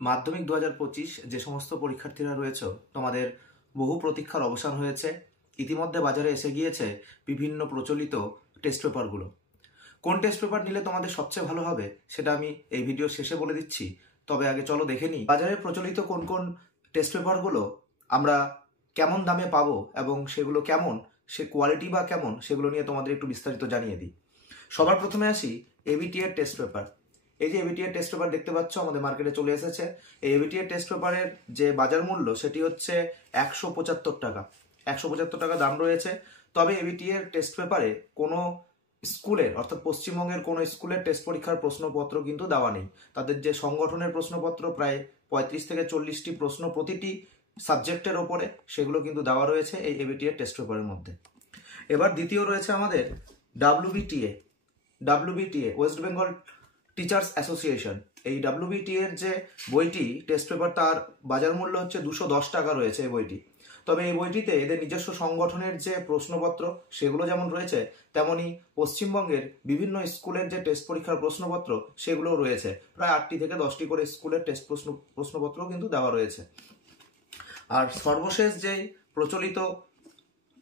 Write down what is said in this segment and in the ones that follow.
মাধ্যমিক 2025 যে সমস্ত পরীক্ষার্থীরা রয়েছে তোমাদের বহু প্রতীক্ষার অবসান হয়েছে। ইতিমধ্যে বাজারে এসে গিয়েছে বিভিন্ন প্রচলিত টেস্ট পেপারগুলো। কোন টেস্ট পেপার নিলে তোমাদের সবচেয়ে ভালো হবে সেটা আমি এই ভিডিও শেষে বলে দিচ্ছি। তবে আগে চলো দেখে নিই বাজারে প্রচলিত কোন কোন টেস্ট পেপারগুলো আমরা কেমন দামে পাবো এবং সেগুলো কেমন, সে কোয়ালিটি বা কেমন, সেগুলো নিয়ে তোমাদের একটু বিস্তারিত জানিয়ে দিই। সবার প্রথমে আসি এবিটি এর টেস্ট পেপার। এই যে এবিটি এর টেস্ট পেপার দেখতে পাচ্ছ আমাদের মার্কেটে চলে এসেছে। এই এবিটি এর টেস্ট পেপারের যে বাজার মূল্য সেটি হচ্ছে 175 টাকা। 175 টাকা দাম রয়েছে। তবে এবিটি এর টেস্ট পেপারে কোনো স্কুলের অর্থাৎ পশ্চিমবঙ্গের কোনো স্কুলের টেস্ট পরীক্ষার প্রশ্নপত্র কিন্তু দেওয়া নেই। তাদের যে সংগঠনের প্রশ্নপত্র প্রায় 35 থেকে 40টি প্রশ্ন প্রতিটি সাবজেক্টের ওপরে, সেগুলো কিন্তু দেওয়া রয়েছে এই এবিটি এর টেস্ট পেপারের মধ্যে। এবার দ্বিতীয় রয়েছে আমাদের WBTA West Bengal teachers association. এই ডাব্লিউবিটিএ এর যে বইটি টেস্ট পেপার তার বাজার মূল্য হচ্ছে 210 টাকা রয়েছে এই বইটি। তবে এই বইটিতে এদের নিজস্ব সংগঠনের যে প্রশ্নপত্র সেগুলো যেমন রয়েছে, তেমনি পশ্চিমবঙ্গের বিভিন্ন স্কুলের যে টেস্ট পরীক্ষার প্রশ্নপত্র সেগুলো রয়েছে। প্রায় 8টি থেকে 10টি করে স্কুলের টেস্ট প্রশ্নপত্র কিন্তু দেওয়া রয়েছে। আর সর্বশেষ যে প্রচলিত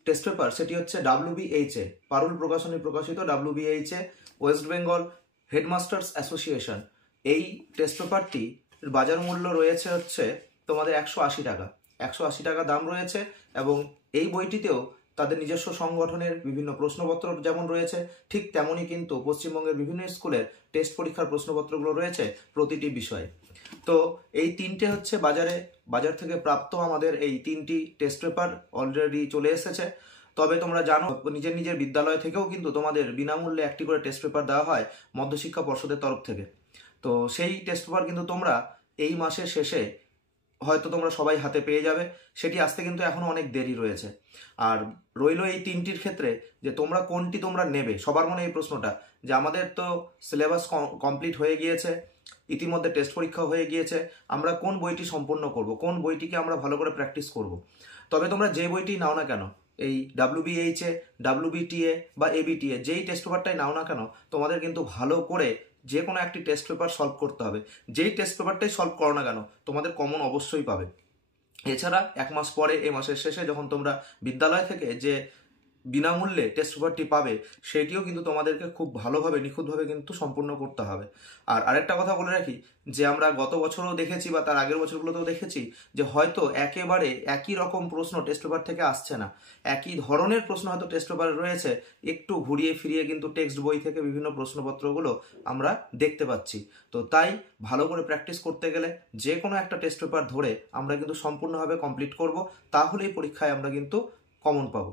টেস্ট পেপার সেটি হচ্ছে ডাব্লিউবিএইচএ, পারুল প্রকাশনী প্রকাশিত ডাব্লিউবিএইচএ ওয়েস্ট বেঙ্গল হেডমাস্টার্স অ্যাসোসিয়েশন। এই টেস্ট পেপারটি বাজার মূল্য রয়েছে হচ্ছে তোমাদের 180 টাকা। 180 টাকা দাম রয়েছে এবং এই বইটিতেও তাদের নিজস্ব সংগঠনের বিভিন্ন প্রশ্নপত্র যেমন রয়েছে, ঠিক তেমনই কিন্তু পশ্চিমবঙ্গের বিভিন্ন স্কুলের টেস্ট পরীক্ষার প্রশ্নপত্রগুলো রয়েছে প্রতিটি বিষয়ে। তো এই তিনটে হচ্ছে বাজার থেকে প্রাপ্ত আমাদের এই তিনটি টেস্ট পেপার অলরেডি চলে এসেছে। তবে তোমরা জানো নিজের নিজের বিদ্যালয় থেকেও কিন্তু তোমাদের বিনামূল্যে একটি করে টেস্ট পেপার দেওয়া হয় মধ্যশিক্ষা পর্ষদের তরফ থেকে। তো সেই টেস্ট পেপার কিন্তু তোমরা এই মাসের শেষে হয়তো তোমরা সবাই হাতে পেয়ে যাবে। সেটি আসতে কিন্তু এখনো অনেক দেরি রয়েছে। আর রইল এই তিনটির ক্ষেত্রে যে তোমরা কোনটি তোমরা নেবে। সবার মনে এই প্রশ্নটা যে আমাদের তো সিলেবাস কমপ্লিট হয়ে গিয়েছে, ইতিমধ্যে টেস্ট পরীক্ষা হয়ে গিয়েছে, আমরা কোন বইটি সম্পন্ন করব, কোন বইটিকে আমরা ভালো করে প্র্যাকটিস করব। তবে তোমরা যে বইটি নাও না কেন, এই ডাব্লিউবিএইচএ, ডাব্লিউবিটিএ বা এবিটিএ, যেই টেস্ট পেপারটাই নাও না কেন, তোমাদের কিন্তু ভালো করে যে কোনো একটি টেস্ট পেপার সলভ করতে হবে। যেই টেস্ট পেপারটাই সলভ করো না কেন তোমাদের কমন অবশ্যই পাবে। এছাড়া এক মাস পরে এই মাসের শেষে যখন তোমরা বিদ্যালয় থেকে যে বিনামূল্যে টেস্ট পেপারটি পাবে সেটিও কিন্তু তোমাদেরকে খুব ভালোভাবে নিখুঁতভাবে কিন্তু সম্পূর্ণ করতে হবে। আর আরেকটা কথা বলে রাখি যে আমরা গত বছরও দেখেছি বা তার আগের বছরগুলোতেও দেখেছি যে হয়তো একেবারে একই রকম প্রশ্ন টেস্ট পেপার থেকে আসছে না, একই ধরনের প্রশ্ন হয়তো টেস্ট পেপারে রয়েছে, একটু ঘুরিয়ে ফিরিয়ে কিন্তু টেক্সট বই থেকে বিভিন্ন প্রশ্নপত্রগুলো আমরা দেখতে পাচ্ছি। তো তাই ভালো করে প্র্যাকটিস করতে গেলে যে কোনো একটা টেস্ট পেপার ধরে আমরা কিন্তু সম্পূর্ণভাবে কমপ্লিট করব, তাহলেই পরীক্ষায় আমরা কিন্তু কমন পাবো।